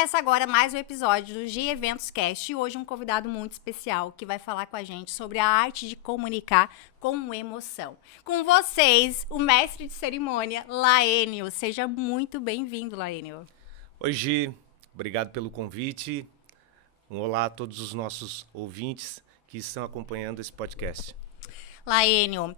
Começa agora mais um episódio do G Eventos Cast e hoje um convidado muito especial que vai falar com a gente sobre a arte de comunicar com emoção. Com vocês, o mestre de cerimônia, Laênio. Seja muito bem-vindo, Laênio. Oi, Gi. Obrigado pelo convite. Um olá a todos os nossos ouvintes que estão acompanhando esse podcast. Laênio,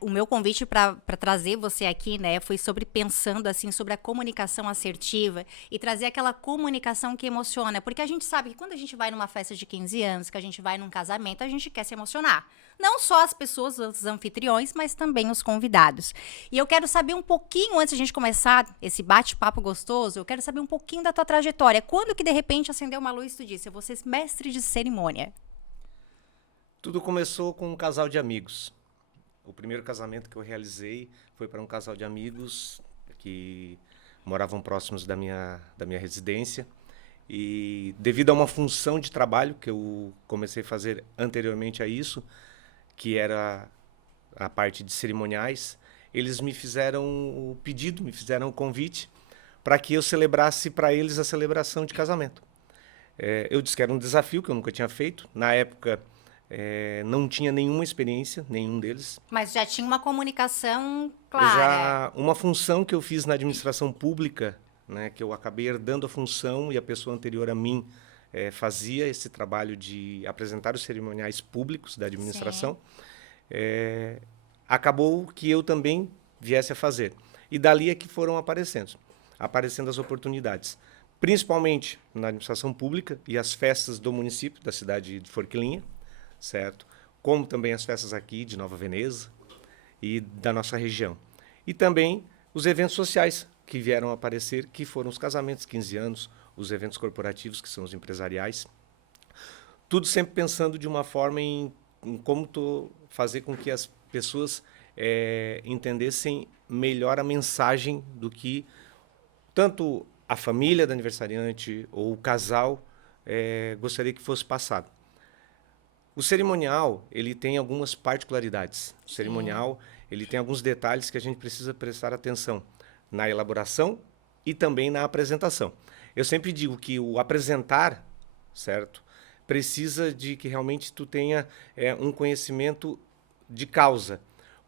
o meu convite para trazer você aqui, né, foi pensando assim sobre a comunicação assertiva e trazer aquela comunicação que emociona, porque a gente sabe que quando a gente vai numa festa de 15 anos, que a gente vai num casamento, a gente quer se emocionar. Não só as pessoas, os anfitriões, mas também os convidados. E eu quero saber um pouquinho, antes de a gente começar esse bate-papo gostoso, eu quero saber um pouquinho da tua trajetória. Quando que de repente acendeu uma luz e tu disse, eu vou ser mestre de cerimônia? Tudo começou com um casal de amigos. O primeiro casamento que eu realizei foi para um casal de amigos que moravam próximos da minha residência. E devido a uma função de trabalho que eu comecei a fazer anteriormente a isso, que era a parte de cerimoniais, eles me fizeram o pedido, me fizeram o convite para que eu celebrasse para eles a celebração de casamento. Eu disse que era um desafio que eu nunca tinha feito. Na época, não tinha nenhuma experiência, nenhum deles. Mas já tinha uma comunicação clara. Uma função que eu fiz na administração pública, né, que eu acabei herdando a função e a pessoa anterior a mim fazia esse trabalho de apresentar os cerimoniais públicos da administração. Acabou que eu também viesse a fazer. E dali é que foram aparecendo as oportunidades. Principalmente na administração pública e as festas do município, da cidade de Forquilinha, certo? Como também as festas aqui de Nova Veneza e da nossa região. E também os eventos sociais que vieram a aparecer, que foram os casamentos, 15 anos, os eventos corporativos, que são os empresariais. Tudo sempre pensando de uma forma em como fazer com que as pessoas entendessem melhor a mensagem do que tanto a família da aniversariante ou o casal gostaria que fosse passado. O cerimonial, ele tem algumas particularidades. O cerimonial, ele tem alguns detalhes que a gente precisa prestar atenção na elaboração e também na apresentação. Eu sempre digo que o apresentar, certo, precisa de que realmente tu tenha um conhecimento de causa,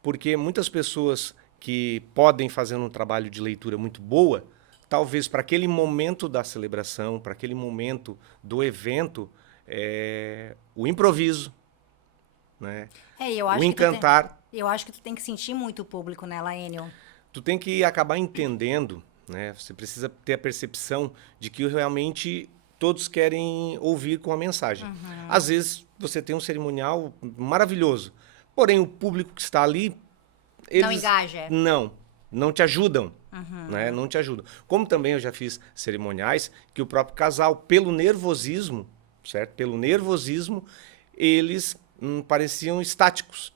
porque muitas pessoas que podem fazer um trabalho de leitura muito boa, talvez para aquele momento da celebração, para aquele momento do evento, o improviso, né? O encantar. Eu acho que tu tem que sentir muito o público, né, Laênio? Tu tem que acabar entendendo, né? Você precisa ter a percepção de que realmente todos querem ouvir com a mensagem. Às vezes você tem um cerimonial maravilhoso, porém o público que está ali, eles não engaja. Não te ajudam. Né? Não te ajudam. Como também eu já fiz cerimoniais que o próprio casal, pelo nervosismo, certo? Pelo nervosismo, eles pareciam estáticos.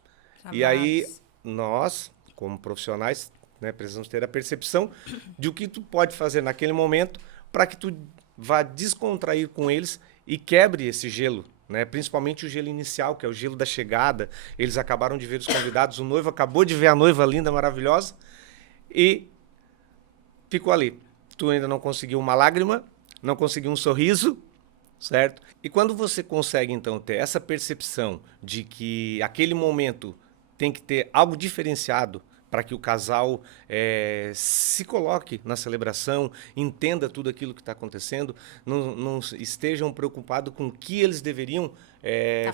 E aí, nós, como profissionais, né, precisamos ter a percepção de o que tu pode fazer naquele momento para que tu vá descontrair com eles e quebre esse gelo, né? Principalmente o gelo inicial, que é o gelo da chegada. Eles acabaram de ver os convidados, o noivo acabou de ver a noiva linda, maravilhosa, e ficou ali. Tu ainda não conseguiu uma lágrima, não conseguiu um sorriso, certo? E quando você consegue, então, ter essa percepção de que aquele momento tem que ter algo diferenciado para que o casal se coloque na celebração, entenda tudo aquilo que está acontecendo, não estejam preocupados com o que eles deveriam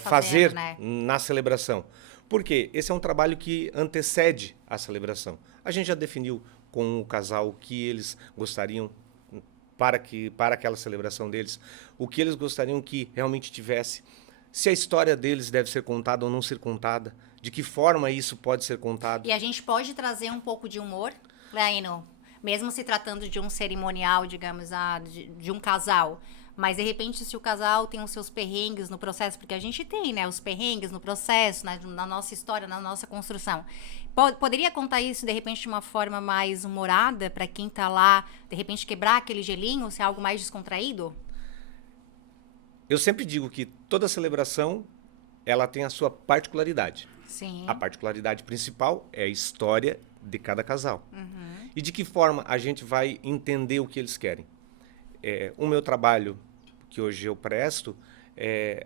fazer, né, na celebração. Porque esse é um trabalho que antecede a celebração. A gente já definiu com o casal o que eles gostariam para aquela celebração deles, o que eles gostariam que realmente tivesse, se a história deles deve ser contada ou não ser contada, de que forma isso pode ser contado. E a gente pode trazer um pouco de humor, Laênio, mesmo se tratando de um cerimonial, digamos, de um casal. Mas, de repente, se o casal tem os seus perrengues no processo, porque a gente tem, né, os perrengues no processo, né, na nossa história, na nossa construção. Poderia contar isso, de repente, de uma forma mais humorada, para quem tá lá, de repente, quebrar aquele gelinho, ser algo mais descontraído? Eu sempre digo que toda celebração, ela tem a sua particularidade. Sim. A particularidade principal é a história de cada casal. E de que forma a gente vai entender o que eles querem. o meu trabalho que hoje eu presto,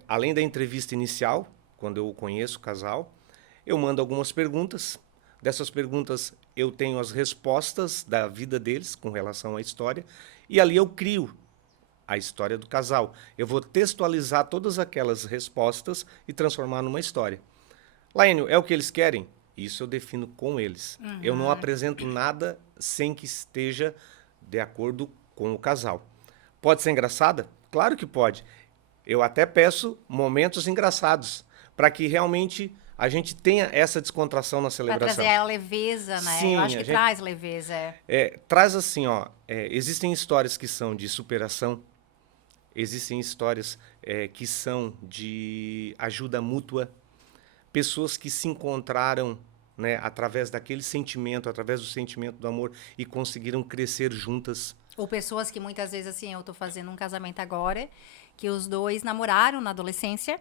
além da entrevista inicial, quando eu conheço o casal, eu mando algumas perguntas. Dessas perguntas eu tenho as respostas da vida deles com relação à história, e ali eu crio a história do casal. Eu vou textualizar todas aquelas respostas e transformar numa história. Laênio, é o que eles querem? Isso eu defino com eles. Eu não apresento nada sem que esteja de acordo com o casal. Pode ser engraçada? Claro que pode. Eu até peço momentos engraçados, para que realmente a gente tenha essa descontração na Para celebração. trazer a leveza, né? Sim, Eu acho a que gente- traz leveza. Traz assim, ó, existem histórias que são de superação, existem histórias que são de ajuda mútua, pessoas que se encontraram, né, através daquele sentimento, através do sentimento do amor e conseguiram crescer juntas. Ou pessoas que muitas vezes, assim, eu tô fazendo um casamento agora, que os dois namoraram na adolescência,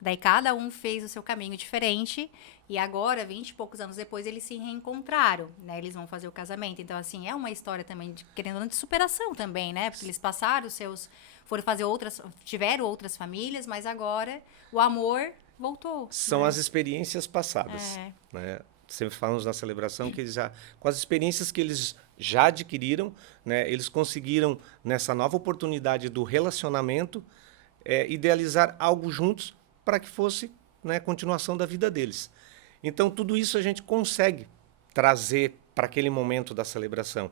daí cada um fez o seu caminho diferente, e agora, 20 e poucos anos depois, eles se reencontraram, né? Eles vão fazer o casamento. Então, assim, é uma história também, querendo ou não, de superação também, né? Porque eles passaram os seus... Foram fazer tiveram outras famílias, mas agora o amor voltou. São as experiências passadas. É. Né? Sempre falamos na celebração que eles com as experiências que eles já adquiriram, né, eles conseguiram, nessa nova oportunidade do relacionamento, idealizar algo juntos para que fosse, né, a continuação da vida deles. Então, tudo isso a gente consegue trazer para aquele momento da celebração.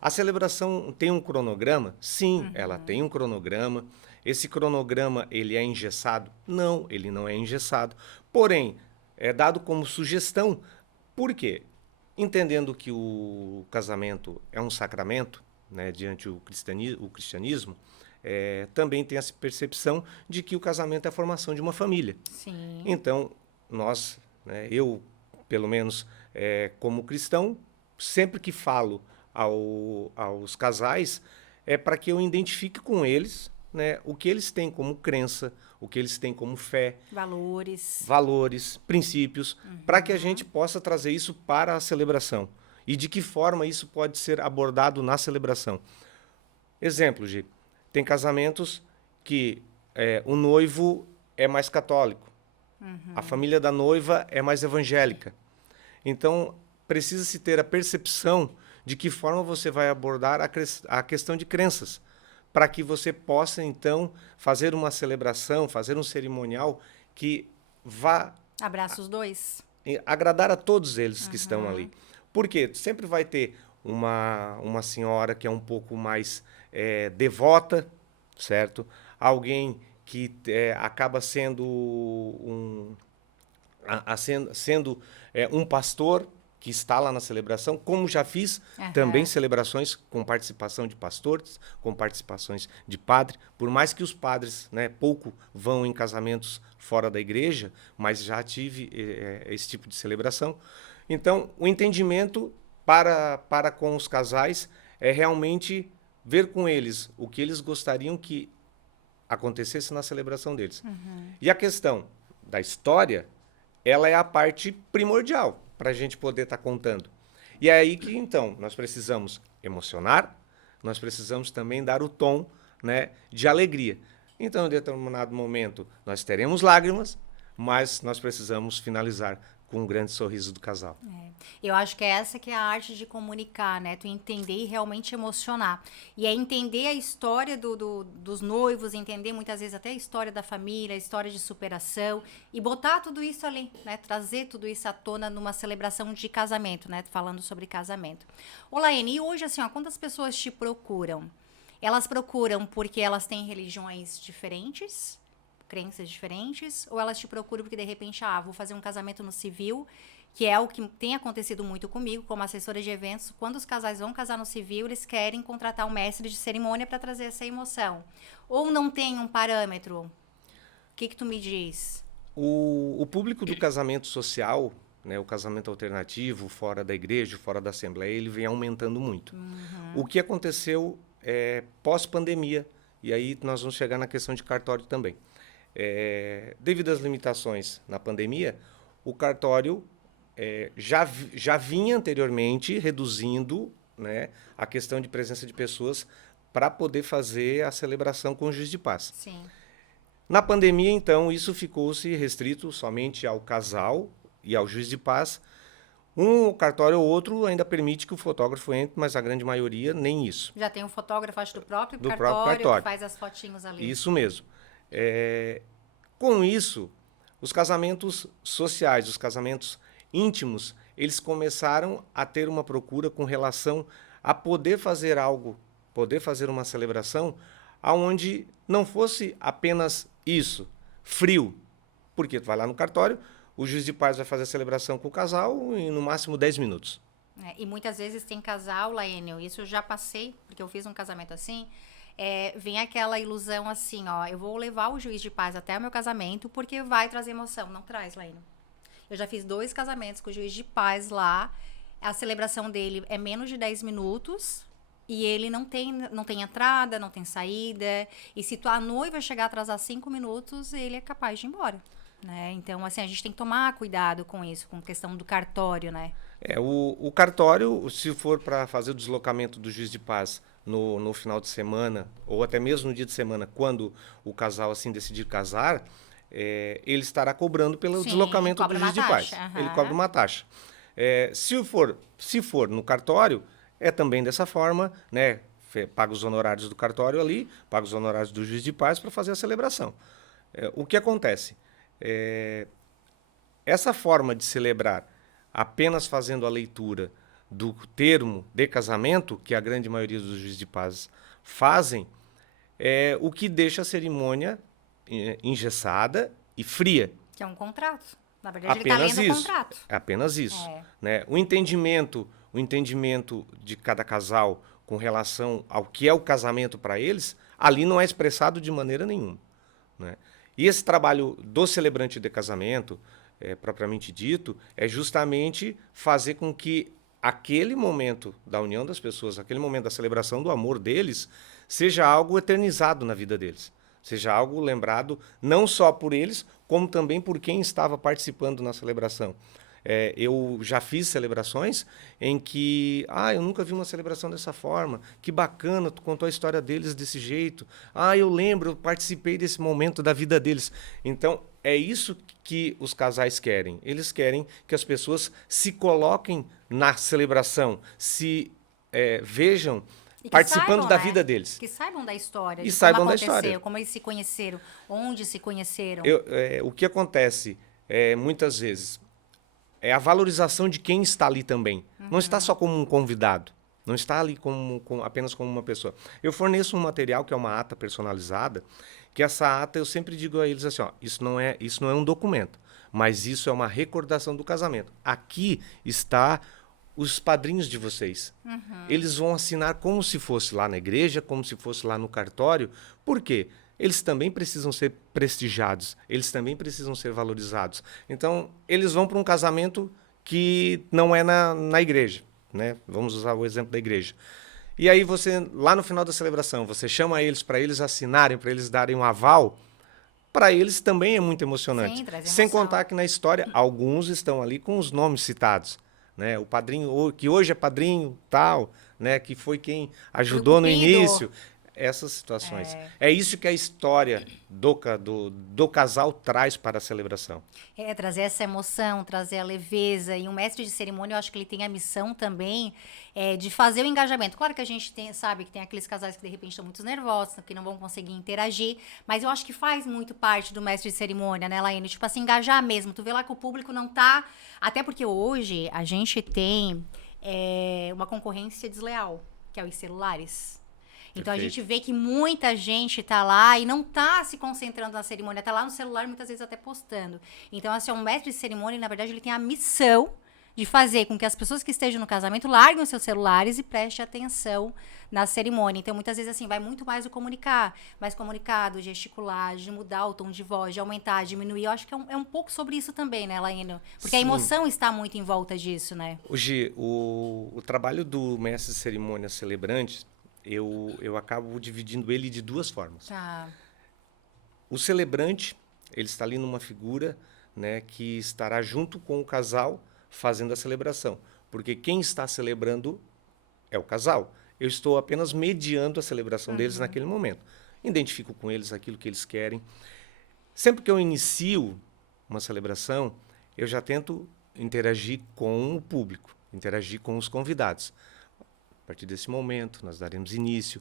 A celebração tem um cronograma? Sim, ela tem um cronograma. Esse cronograma, ele é engessado? Não, ele não é engessado. Porém, é dado como sugestão. Por quê? Entendendo que o casamento é um sacramento, né, diante o cristianismo, também tem essa percepção de que o casamento é a formação de uma família. Sim. Então, nós, né, eu, pelo menos, como cristão, sempre que falo aos casais, é para que eu identifique com eles, né, o que eles têm como crença, o que eles têm como fé, valores, princípios, para que a gente possa trazer isso para a celebração. E de que forma isso pode ser abordado na celebração. Exemplo, Gi, tem casamentos que o noivo é mais católico, a família da noiva é mais evangélica. Então, precisa-se ter a percepção de que forma você vai abordar a questão de crenças, para que você possa, então, fazer uma celebração, fazer um cerimonial que vá... Abraça os dois. Agradar a todos eles que estão ali. Porque sempre vai ter uma senhora que é um pouco mais devota, certo? Alguém que acaba sendo um pastor que está lá na celebração, como já fiz também celebrações com participação de pastores, com participações de padre, por mais que os padres, né, pouco vão em casamentos fora da igreja, mas já tive esse tipo de celebração. Então, o entendimento para com os casais é realmente ver com eles o que eles gostariam que acontecesse na celebração deles. E a questão da história, ela é a parte primordial para a gente poder estar contando. E é aí que, então, nós precisamos emocionar, nós precisamos também dar o tom, né, de alegria. Então, em determinado momento, nós teremos lágrimas, mas nós precisamos finalizar com um grande sorriso do casal. Eu acho que essa que é a arte de comunicar, né? Tu entender e realmente emocionar. E é entender a história dos noivos, entender muitas vezes até a história da família, a história de superação, e botar tudo isso ali, né? Trazer tudo isso à tona numa celebração de casamento, né? Falando sobre casamento. Ô, Laene, e hoje, assim, ó, quantas pessoas te procuram? Elas procuram porque elas têm religiões diferentes, crenças diferentes, ou elas te procuram porque de repente, vou fazer um casamento no civil, que é o que tem acontecido muito comigo, como assessora de eventos. Quando os casais vão casar no civil, eles querem contratar um mestre de cerimônia para trazer essa emoção. Ou não tem um parâmetro? O que tu me diz? O público do casamento social, né, o casamento alternativo, fora da igreja, fora da assembleia, ele vem aumentando muito. O que aconteceu pós-pandemia, e aí nós vamos chegar na questão de cartório também. Devido às limitações na pandemia, o cartório já vinha anteriormente reduzindo, né, a questão de presença de pessoas para poder fazer a celebração com o juiz de paz. Sim. Na pandemia, então, isso ficou-se restrito somente ao casal e ao juiz de paz. Um cartório ou outro ainda permite que o fotógrafo entre, mas a grande maioria nem isso. Já tem um fotógrafo, acho, do próprio Do cartório, próprio cartório. que faz as fotinhos ali. Isso mesmo. Com isso, os casamentos sociais, os casamentos íntimos, eles começaram a ter uma procura com relação a poder fazer algo, poder fazer uma celebração aonde não fosse apenas isso, frio. Porque tu vai lá no cartório, o juiz de paz vai fazer a celebração com o casal em no máximo 10 minutos. E muitas vezes tem casal, Laênio, isso eu já passei, porque eu fiz um casamento assim, vem aquela ilusão assim, ó, eu vou levar o juiz de paz até o meu casamento porque vai trazer emoção. Não traz, Laênio. Eu já fiz 2 casamentos com o juiz de paz lá, a celebração dele é menos de 10 minutos e ele não tem entrada, não tem saída, e se a noiva chegar a atrasar 5 minutos, ele é capaz de ir embora. Né? Então, assim, a gente tem que tomar cuidado com isso, com a questão do cartório, né? O cartório, se for para fazer o deslocamento do juiz de paz no final de semana, ou até mesmo no dia de semana, quando o casal assim decidir casar, ele estará cobrando pelo deslocamento do juiz de paz. Uhum. Ele cobra uma taxa. Se for no cartório, é também dessa forma, né? Paga os honorários do cartório ali, paga os honorários do juiz de paz para fazer a celebração. O que acontece? Essa forma de celebrar apenas fazendo a leitura do termo de casamento, que a grande maioria dos juízes de paz fazem, é o que deixa a cerimônia engessada e fria. Que é um contrato. Na verdade, Apenas ele está lendo isso. o contrato. É apenas isso. Né? O entendimento de cada casal com relação ao que é o casamento para eles, ali não é expressado de maneira nenhuma. Né? E esse trabalho do celebrante de casamento, propriamente dito, é justamente fazer com que aquele momento da união das pessoas, aquele momento da celebração do amor deles, seja algo eternizado na vida deles. Seja algo lembrado não só por eles, como também por quem estava participando na celebração. Eu já fiz celebrações em que, eu nunca vi uma celebração dessa forma, que bacana, tu contou a história deles desse jeito, eu lembro, eu participei desse momento da vida deles. Então, é isso que os casais querem. Eles querem que as pessoas se coloquem na celebração, se vejam participando da vida deles. Que saibam da história, E de saibam como da aconteceu, história. como eles se conheceram, onde se conheceram. O que acontece muitas vezes é a valorização de quem está ali também. Não está só como um convidado, não está ali apenas como uma pessoa. Eu forneço um material que é uma ata personalizada, que essa ata eu sempre digo a eles assim, isso não é um documento, mas isso é uma recordação do casamento. Aqui está os padrinhos de vocês. Eles vão assinar como se fosse lá na igreja, como se fosse lá no cartório. Por quê? Eles também precisam ser prestigiados, eles também precisam ser valorizados. Então, eles vão para um casamento que não é na igreja, né? Vamos usar o exemplo da igreja. E aí você, lá no final da celebração, você chama eles para eles assinarem, para eles darem um aval. Para eles também é muito emocionante. Sim, traz Sem emoção. contar que na história, alguns estão ali com os nomes citados. Né? O padrinho, que hoje é padrinho tal, né? Que foi quem ajudou no início. Essas situações. É isso que a história do casal traz para a celebração. Trazer essa emoção, trazer a leveza. E um mestre de cerimônia, eu acho que ele tem a missão também de fazer o engajamento. Claro que a gente sabe que tem aqueles casais que de repente estão muito nervosos, que não vão conseguir interagir, mas eu acho que faz muito parte do mestre de cerimônia, né, Laine? Tipo assim, engajar mesmo. Tu vê lá que o público não tá... Até porque hoje a gente tem uma concorrência desleal, que é os celulares. Então, a gente vê que muita gente tá lá e não tá se concentrando na cerimônia, tá lá no celular, muitas vezes até postando. Então, assim, um mestre de cerimônia, na verdade, ele tem a missão de fazer com que as pessoas que estejam no casamento larguem os seus celulares e prestem atenção na cerimônia. Então, muitas vezes, assim, vai muito mais o comunicar, mais comunicado, gesticular, de mudar o tom de voz, de aumentar, diminuir. Eu acho que é um pouco sobre isso também, né, Laíno? Porque Sim. A emoção está muito em volta disso, né? Hoje, o trabalho do mestre de cerimônia celebrante, eu acabo dividindo ele de duas formas. Tá. O celebrante, ele está ali numa figura, né, que estará junto com o casal fazendo a celebração. Porque quem está celebrando é o casal. eu estou apenas mediando a celebração deles naquele momento. Identifico com eles aquilo que eles querem. Sempre que eu inicio uma celebração, eu já tento interagir com o público, interagir com os convidados. A partir desse momento, nós daremos início.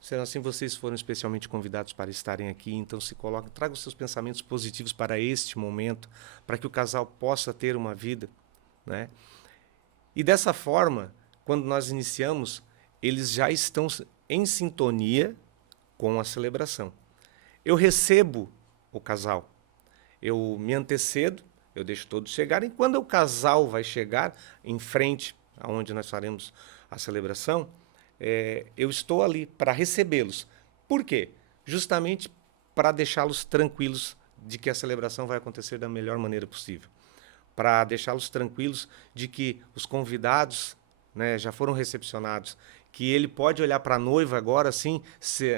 Sendo assim, vocês foram especialmente convidados para estarem aqui, então se coloquem, tragam os seus pensamentos positivos para este momento, para que o casal possa ter uma vida, né? E dessa forma, quando nós iniciamos, eles já estão em sintonia com a celebração. Eu recebo o casal, eu me antecedo, eu deixo todos chegarem. Quando o casal vai chegar em frente aonde nós faremos a celebração, eu estou ali para recebê-los. Por quê? Justamente para deixá-los tranquilos de que a celebração vai acontecer da melhor maneira possível. Para deixá-los tranquilos de que os convidados, né, já foram recepcionados, que ele pode olhar para a noiva agora, sim,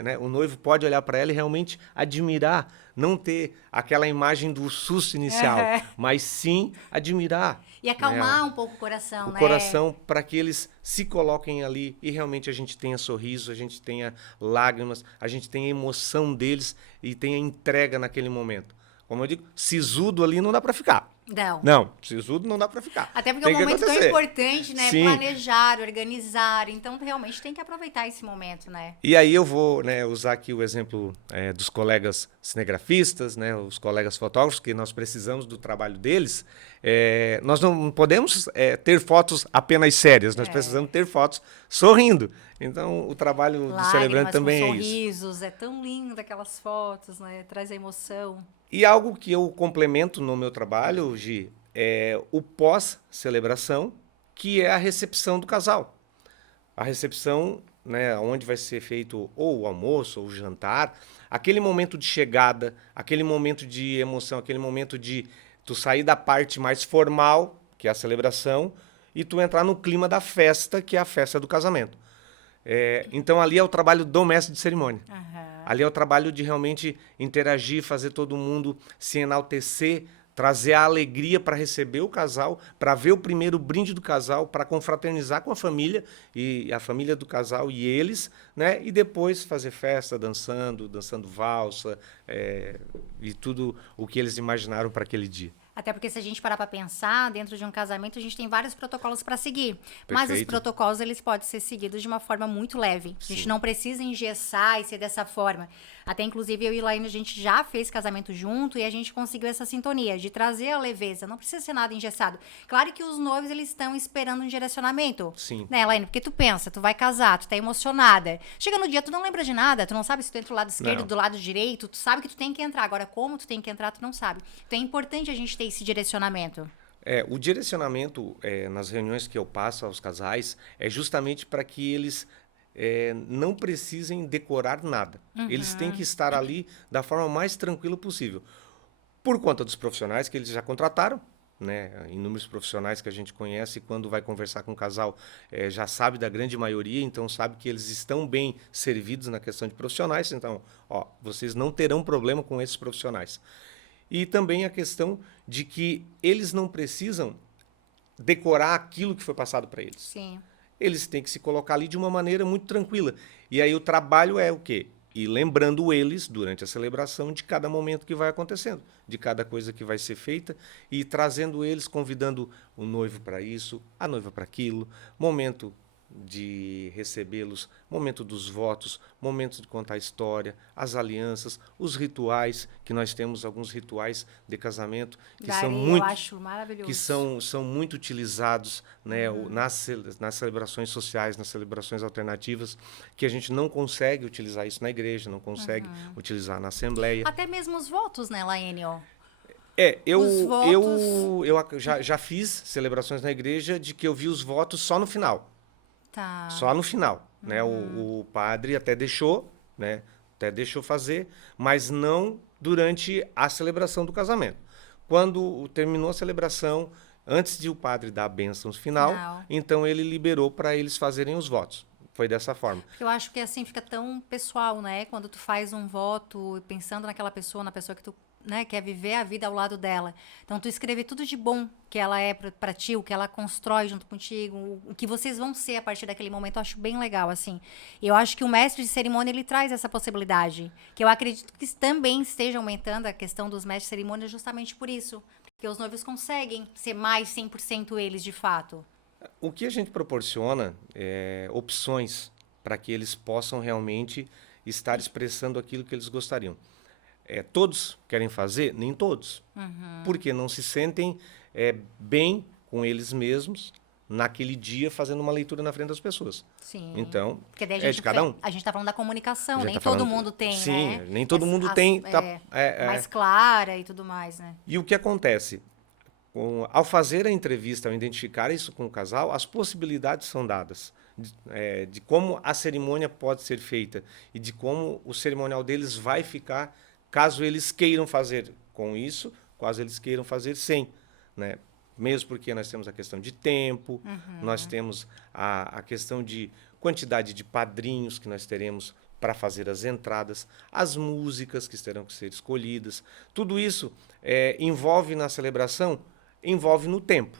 né, o noivo pode olhar para ela e realmente admirar, não ter aquela imagem do susto inicial, mas sim admirar. E acalmar um pouco o coração, né? O coração, para que eles se coloquem ali e realmente a gente tenha sorriso, a gente tenha lágrimas, a gente tenha emoção deles e tenha entrega naquele momento. Como eu digo, sisudo ali não dá para ficar. Não, sisudo não dá para ficar. Até porque é um momento tão importante, né? Sim. Planejar, organizar. Então, realmente tem que aproveitar esse momento, né? E aí eu vou, né, usar aqui o exemplo dos colegas cinegrafistas, né, os colegas fotógrafos, que nós precisamos do trabalho deles. Nós não podemos ter fotos apenas sérias, nós precisamos ter fotos sorrindo. Então, o trabalho do celebrante também é isso. Sorrisos, é tão lindo aquelas fotos, né? Traz a emoção. E algo que eu complemento no meu trabalho, Gi, é o pós-celebração, que é a recepção do casal. A recepção, né, onde vai ser feito ou o almoço ou o jantar, aquele momento de chegada, aquele momento de emoção, aquele momento de tu sair da parte mais formal, que é a celebração, e tu entrar no clima da festa, que é a festa do casamento. Então ali é o trabalho do mestre de cerimônia. Ali é o trabalho de realmente interagir, fazer todo mundo se enaltecer, trazer a alegria para receber o casal, para ver o primeiro brinde do casal, para confraternizar com a família, e a família do casal e eles, né? E depois fazer festa, dançando valsa, e tudo o que eles imaginaram para aquele dia. Até porque se a gente parar para pensar, dentro de um casamento a gente tem vários protocolos para seguir. Perfeito. Mas os protocolos eles podem ser seguidos de uma forma muito leve. A gente não precisa engessar e ser dessa forma. Até inclusive eu e Laine, a gente já fez casamento junto e a gente conseguiu essa sintonia de trazer a leveza. Não precisa ser nada engessado. Claro que os noivos eles estão esperando um direcionamento. Sim. Né, Laine? Porque tu pensa, tu vai casar, tu tá emocionada. Chega no dia, tu não lembra de nada, tu não sabe se tu entra do lado esquerdo, do lado direito, tu sabe que tu tem que entrar. Agora, como tu tem que entrar, tu não sabe. Então é importante a gente ter esse direcionamento. O direcionamento nas reuniões que eu passo aos casais é justamente para que eles não precisem decorar nada. Eles têm que estar ali da forma mais tranquila possível. Por conta dos profissionais que eles já contrataram, né? Inúmeros profissionais que a gente conhece, quando vai conversar com o casal, já sabe da grande maioria, então sabe que eles estão bem servidos na questão de profissionais. Então, vocês não terão problema com esses profissionais. E também a questão de que eles não precisam decorar aquilo que foi passado para eles. Sim. Eles têm que se colocar ali de uma maneira muito tranquila. E aí o trabalho é o quê? E lembrando eles, durante a celebração, de cada momento que vai acontecendo, de cada coisa que vai ser feita, e trazendo eles, convidando o noivo para isso, a noiva para aquilo, momento de recebê-los, momento dos votos, momento de contar a história, as alianças, os rituais, que nós temos alguns rituais de casamento que são muito, eu acho maravilhoso. que são muito utilizados, né, nas celebrações sociais, nas celebrações alternativas, que a gente não consegue utilizar isso na igreja, não consegue utilizar na assembleia. Até mesmo os votos, né, Laine? Eu já fiz celebrações na igreja de que eu vi os votos só no final. Tá. Só no final, né? O padre até deixou, né? Até deixou fazer, mas não durante a celebração do casamento. Quando terminou a celebração, antes de o padre dar a bênção final, então ele liberou para eles fazerem os votos. foi dessa forma. Porque eu acho que assim fica tão pessoal, né? Quando tu faz um voto pensando naquela pessoa, na pessoa que tu, né, quer viver a vida ao lado dela. Então tu escrever tudo de bom que ela é pra ti, o que ela constrói junto contigo, o que vocês vão ser a partir daquele momento, eu acho bem legal, assim. E eu acho que o mestre de cerimônia, ele traz essa possibilidade, que eu acredito que também esteja aumentando a questão dos mestres de cerimônia justamente por isso. Porque os noivos conseguem ser mais 100% eles, de fato. O que a gente proporciona é opções para que eles possam realmente estar expressando aquilo que eles gostariam. Todos querem fazer? Nem todos. Porque não se sentem bem com eles mesmos naquele dia fazendo uma leitura na frente das pessoas. Sim. Então, Porque daí é de cada um. a gente tá falando da comunicação, A gente nem tá todo falando- mundo tem, Sim, né? nem todo mundo tem. Mais clara e tudo mais, né? E o que acontece? Ao fazer a entrevista, ao identificar isso com o casal, as possibilidades são dadas de como a cerimônia pode ser feita e de como o cerimonial deles vai ficar caso eles queiram fazer com isso, caso eles queiram fazer sem, né? Mesmo porque nós temos a questão de tempo, nós temos a questão de quantidade de padrinhos que nós teremos para fazer as entradas, as músicas que terão que ser escolhidas. Tudo isso envolve na celebração, envolve no tempo.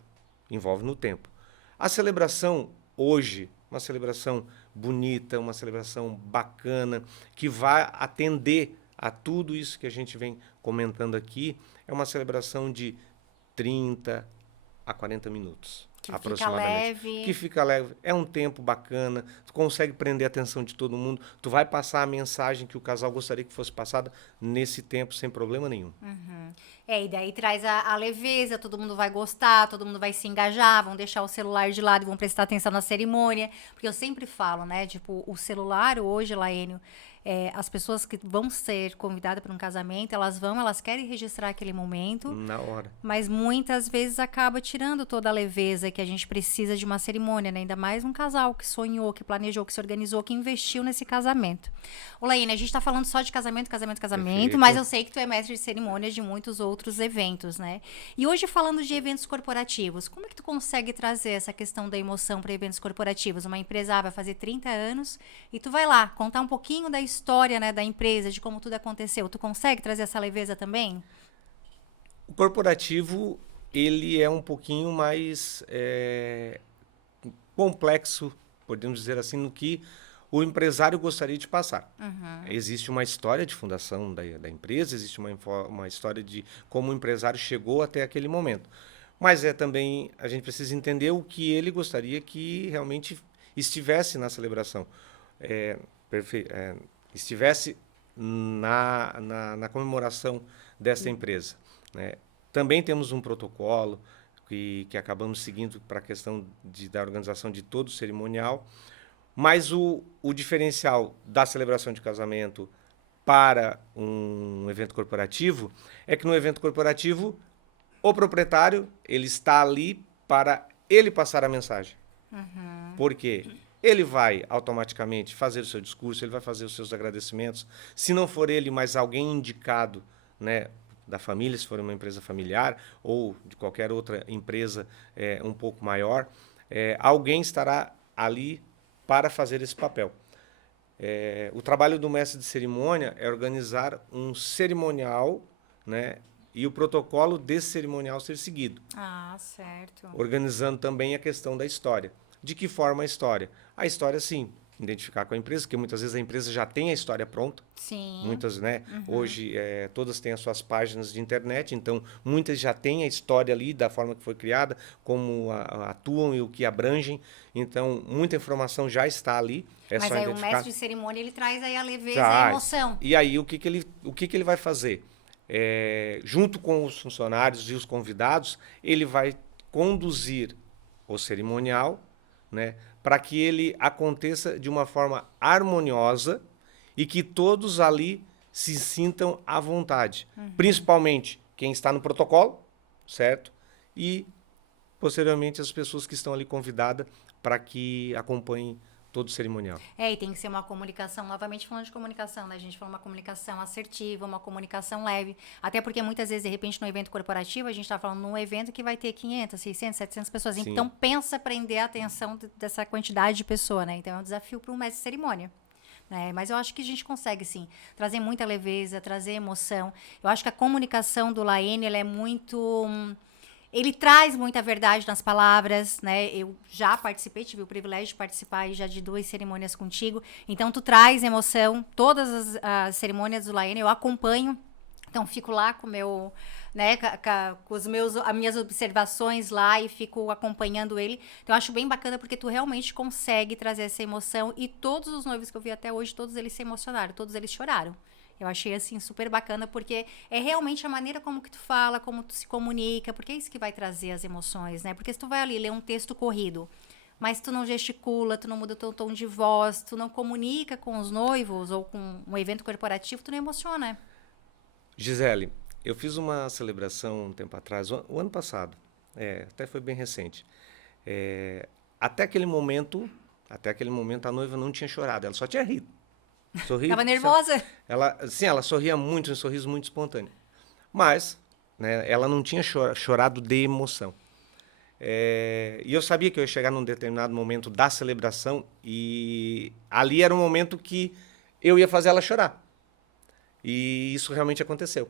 A celebração hoje, uma celebração bonita, uma celebração bacana, que vai atender a tudo isso que a gente vem comentando aqui, é uma celebração de 30 a 40 minutos. Que fica aproximadamente. leve. Que fica leve. É um tempo bacana, tu consegue prender a atenção de todo mundo, tu vai passar a mensagem que o casal gostaria que fosse passada nesse tempo, sem problema nenhum. E daí traz a leveza, todo mundo vai gostar, todo mundo vai se engajar, vão deixar o celular de lado e vão prestar atenção na cerimônia. Porque eu sempre falo, né? Tipo, o celular hoje, Laênio, as pessoas que vão ser convidadas para um casamento, elas querem registrar aquele momento. Na hora. Mas muitas vezes acaba tirando toda a leveza que a gente precisa de uma cerimônia, né? Ainda mais um casal que sonhou, que planejou, que se organizou, que investiu nesse casamento. Ô, Laíne, a gente tá falando só de casamento, Perfeito. mas eu sei que tu é mestre de cerimônias de muitos outros eventos, né? E hoje, falando de eventos corporativos, como é que tu consegue trazer essa questão da emoção para eventos corporativos? Uma empresa vai fazer 30 anos e tu vai lá contar um pouquinho da história, né, da empresa, de como tudo aconteceu. Tu consegue trazer essa leveza também? O corporativo, ele é um pouquinho mais complexo, podemos dizer assim, no que o empresário gostaria de passar. Existe uma história de fundação da empresa, existe uma história de como o empresário chegou até aquele momento. Mas também a gente precisa entender o que ele gostaria que realmente estivesse na celebração, estivesse na comemoração dessa empresa, né? Também temos um protocolo que acabamos seguindo para a questão da organização de todo o cerimonial, mas o diferencial da celebração de casamento para um evento corporativo é que no evento corporativo o proprietário ele está ali para ele passar a mensagem. Porque ele vai automaticamente fazer o seu discurso, ele vai fazer os seus agradecimentos. Se não for ele, mas alguém indicado, né, da família, se for uma empresa familiar ou de qualquer outra empresa um pouco maior, alguém estará ali para fazer esse papel. O trabalho do mestre de cerimônia é organizar um cerimonial, né, e o protocolo desse cerimonial ser seguido. Ah, certo. Organizando também a questão da história. De que forma a história? A história, sim, identificar com a empresa, porque muitas vezes a empresa já tem a história pronta. Sim. Muitas, né? Hoje, todas têm as suas páginas de internet, então muitas já têm a história ali, da forma que foi criada, como atuam e o que abrangem. Então, muita informação já está ali. Mas só aí identificar. o mestre de cerimônia, ele traz aí a leveza e a emoção. E aí, o que ele vai fazer? Junto com os funcionários e os convidados, ele vai conduzir o cerimonial, né, para que ele aconteça de uma forma harmoniosa e que todos ali se sintam à vontade. Principalmente quem está no protocolo, certo? E, posteriormente, as pessoas que estão ali convidadas para que acompanhem todo cerimonial. E tem que ser uma comunicação, novamente falando de comunicação, né? A gente fala uma comunicação assertiva, uma comunicação leve. Até porque muitas vezes, de repente, no evento corporativo, a gente está falando num evento que vai ter 500, 600, 700 pessoas. Sim. Então, pensa prender a atenção dessa quantidade de pessoa, né? Então, é um desafio para um mestre de cerimônia. Né? Mas eu acho que a gente consegue, sim, trazer muita leveza, trazer emoção. Eu acho que a comunicação do Laene, ela é muito... Ele traz muita verdade nas palavras, né? Eu já participei, tive o privilégio de participar aí já de 2 cerimônias contigo. Então, tu traz emoção. Todas as cerimônias do Laene eu acompanho. Então, fico lá com o meu, né, com as minhas observações lá e fico acompanhando ele. Então, eu acho bem bacana porque tu realmente consegue trazer essa emoção. E todos os noivos que eu vi até hoje, todos eles se emocionaram, todos eles choraram. Eu achei, assim, super bacana, porque é realmente a maneira como que tu fala, como tu se comunica, porque é isso que vai trazer as emoções, né? Porque se tu vai ali ler um texto corrido, mas tu não gesticula, tu não muda o teu tom de voz, tu não comunica com os noivos ou com um evento corporativo, tu não emociona. Gisele, eu fiz uma celebração um tempo atrás, o ano passado, até foi bem recente. Até aquele momento a noiva não tinha chorado, ela só tinha rido. Sorriso. Tava nervosa? Ela sorria muito, um sorriso muito espontâneo. Mas, né, ela não tinha chorado de emoção. E eu sabia que eu ia chegar num determinado momento da celebração e ali era um momento que eu ia fazer ela chorar. E isso realmente aconteceu.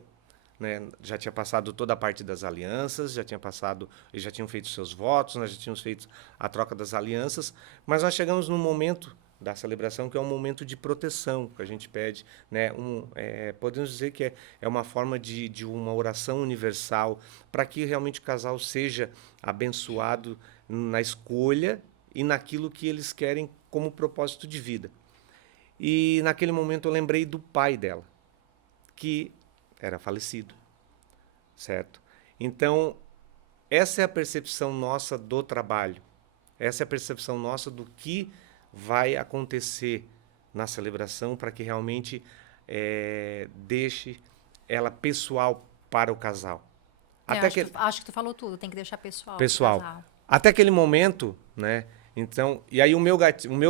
Né? Já tinha passado toda a parte das alianças, eles já tinham feito seus votos, nós já tínhamos feito a troca das alianças, mas nós chegamos num momento da celebração que é um momento de proteção que a gente pede, né? Podemos dizer que é uma forma de uma oração universal para que realmente o casal seja abençoado na escolha e naquilo que eles querem como propósito de vida. E naquele momento eu lembrei do pai dela, que era falecido, certo? Então, essa é a percepção nossa do trabalho, essa é a percepção nossa do que vai acontecer na celebração para que realmente deixe ela pessoal para o casal. Acho que tu falou tudo, tem que deixar pessoal. Pessoal. Até aquele momento, né? Então, e aí o meu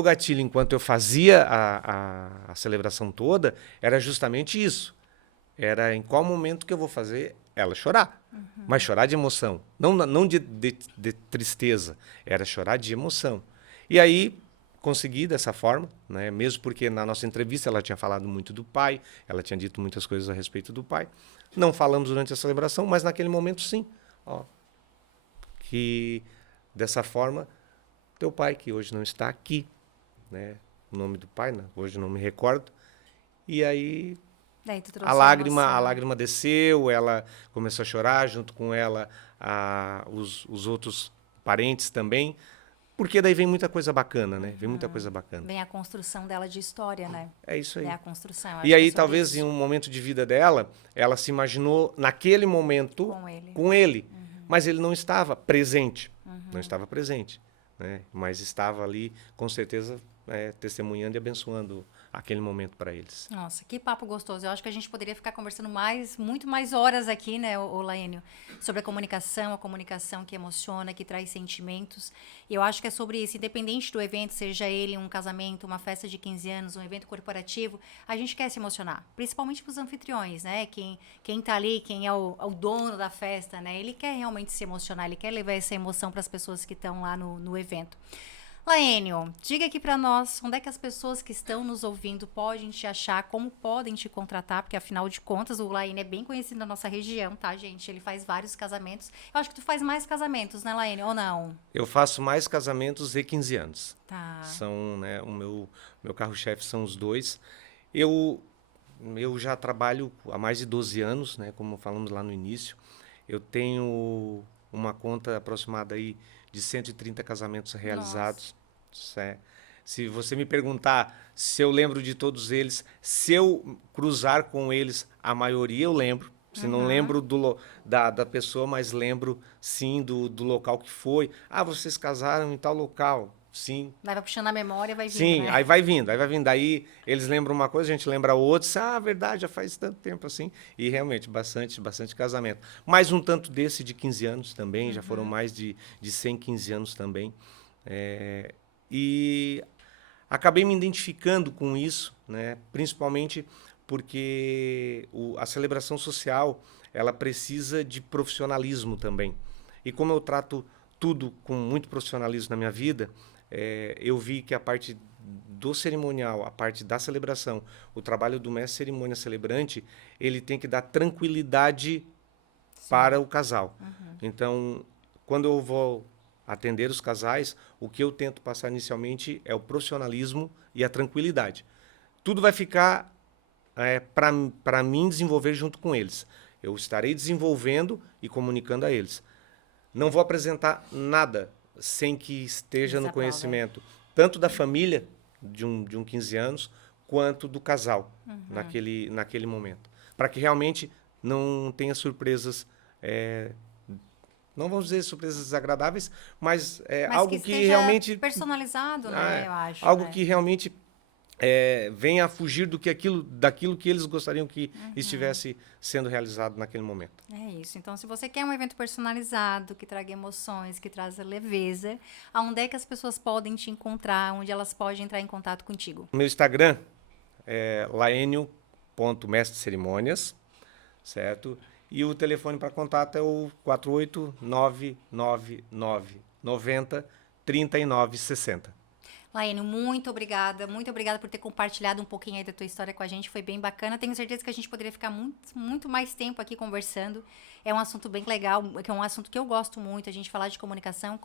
gatilho, enquanto eu fazia a celebração toda, era justamente isso. Era em qual momento que eu vou fazer ela chorar. Uhum. Mas chorar de emoção. Não de tristeza. Era chorar de emoção. E aí, consegui dessa forma, né? Mesmo porque na nossa entrevista ela tinha falado muito do pai, ela tinha dito muitas coisas a respeito do pai. Não falamos durante a celebração, mas naquele momento sim. Que dessa forma, teu pai, que hoje não está aqui, né? O nome do pai, né? Hoje não me recordo. E aí a lágrima desceu, ela começou a chorar, junto com ela os outros parentes também, porque daí vem muita coisa bacana, né? Vem muita coisa bacana. Vem a construção dela de história, né? É isso aí. Vem a construção. E aí, talvez, em um momento de vida dela, ela se imaginou naquele momento com ele. Uhum. Mas ele não estava presente. Uhum. Não estava presente. Né? Mas estava ali, com certeza, testemunhando e abençoando aquele momento para eles. Nossa, que papo gostoso. Eu acho que a gente poderia ficar conversando muito mais horas aqui, né, Laênio, sobre a comunicação que emociona, que traz sentimentos. E eu acho que é sobre isso, independente do evento, seja ele um casamento, uma festa de 15 anos, um evento corporativo, a gente quer se emocionar, principalmente para os anfitriões, né? Quem tá ali, quem é o dono da festa, né? Ele quer realmente se emocionar, ele quer levar essa emoção para as pessoas que estão lá no evento. Laênio, diga aqui para nós onde é que as pessoas que estão nos ouvindo podem te achar, como podem te contratar, porque afinal de contas o Laênio é bem conhecido na nossa região, tá, gente? Ele faz vários casamentos. Eu acho que tu faz mais casamentos, né, Laênio, ou não? Eu faço mais casamentos de 15 anos. Tá. São, né, o meu carro-chefe são os 2. Eu já trabalho há mais de 12 anos, né, como falamos lá no início. Eu tenho uma conta aproximada aí de 130 casamentos realizados. Se você me perguntar se eu lembro de todos eles, se eu cruzar com eles, a maioria eu lembro. Se não lembro da pessoa, mas lembro sim do local que foi. Ah, vocês casaram em tal local. Sim. Vai puxando a memória e vai vindo, sim, né? aí vai vindo. Daí eles lembram uma coisa, a gente lembra outra. Ah, verdade, já faz tanto tempo assim. E realmente, bastante casamento. Mais um tanto desse de 15 anos também, já foram mais de 115 anos também. E Acabei me identificando com isso, né? Principalmente porque a celebração social ela precisa de profissionalismo também. E como eu trato tudo com muito profissionalismo na minha vida, eu vi que a parte do cerimonial, a parte da celebração, o trabalho do mestre cerimônia celebrante, ele tem que dar tranquilidade para o casal. Então, quando eu vou atender os casais, o que eu tento passar inicialmente é o profissionalismo e a tranquilidade. Tudo vai ficar para mim desenvolver junto com eles. Eu estarei desenvolvendo e comunicando a eles. Não vou apresentar nada sem que esteja no conhecimento tanto da família de um 15 anos quanto do casal naquele momento. Para que realmente não tenha surpresas, não vamos dizer surpresas desagradáveis, mas algo que realmente personalizado, né? Eu acho. Algo que realmente venha a fugir daquilo que eles gostariam que estivesse sendo realizado naquele momento. É isso. Então, se você quer um evento personalizado, que traga emoções, que traga leveza, aonde é que as pessoas podem te encontrar, onde elas podem entrar em contato contigo? Meu Instagram é laenio.mestrecerimônias, certo? E o telefone para contato é o 48999903960. Laene, muito obrigada por ter compartilhado um pouquinho aí da tua história com a gente, foi bem bacana, tenho certeza que a gente poderia ficar muito mais tempo aqui conversando, é um assunto bem legal, que é um assunto que eu gosto muito, a gente falar de comunicação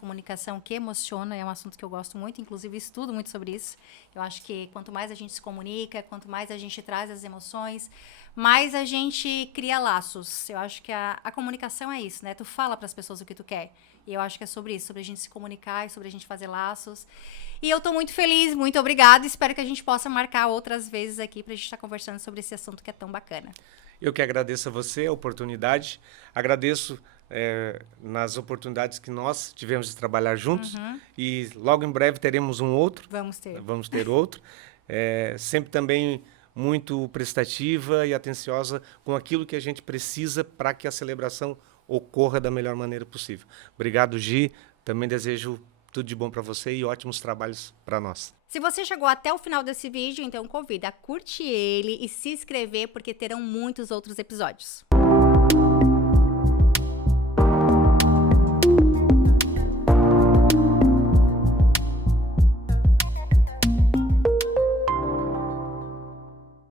que emociona, é um assunto que eu gosto muito, inclusive estudo muito sobre isso, eu acho que quanto mais a gente se comunica, quanto mais a gente traz as emoções, mais a gente cria laços, eu acho que a comunicação é isso, né, tu fala para as pessoas o que tu quer, e eu acho que é sobre isso, sobre a gente se comunicar, sobre a gente fazer laços. E eu tô muito feliz, muito obrigada. Espero que a gente possa marcar outras vezes aqui pra gente estar conversando sobre esse assunto que é tão bacana. Eu que agradeço a você a oportunidade. Agradeço nas oportunidades que nós tivemos de trabalhar juntos. E logo em breve teremos um outro. Vamos ter. Vamos ter outro. Sempre também muito prestativa e atenciosa com aquilo que a gente precisa para que a celebração ocorra da melhor maneira possível. Obrigado, Gi. Também desejo tudo de bom para você e ótimos trabalhos para nós. Se você chegou até o final desse vídeo, então convida a curtir ele e se inscrever, porque terão muitos outros episódios.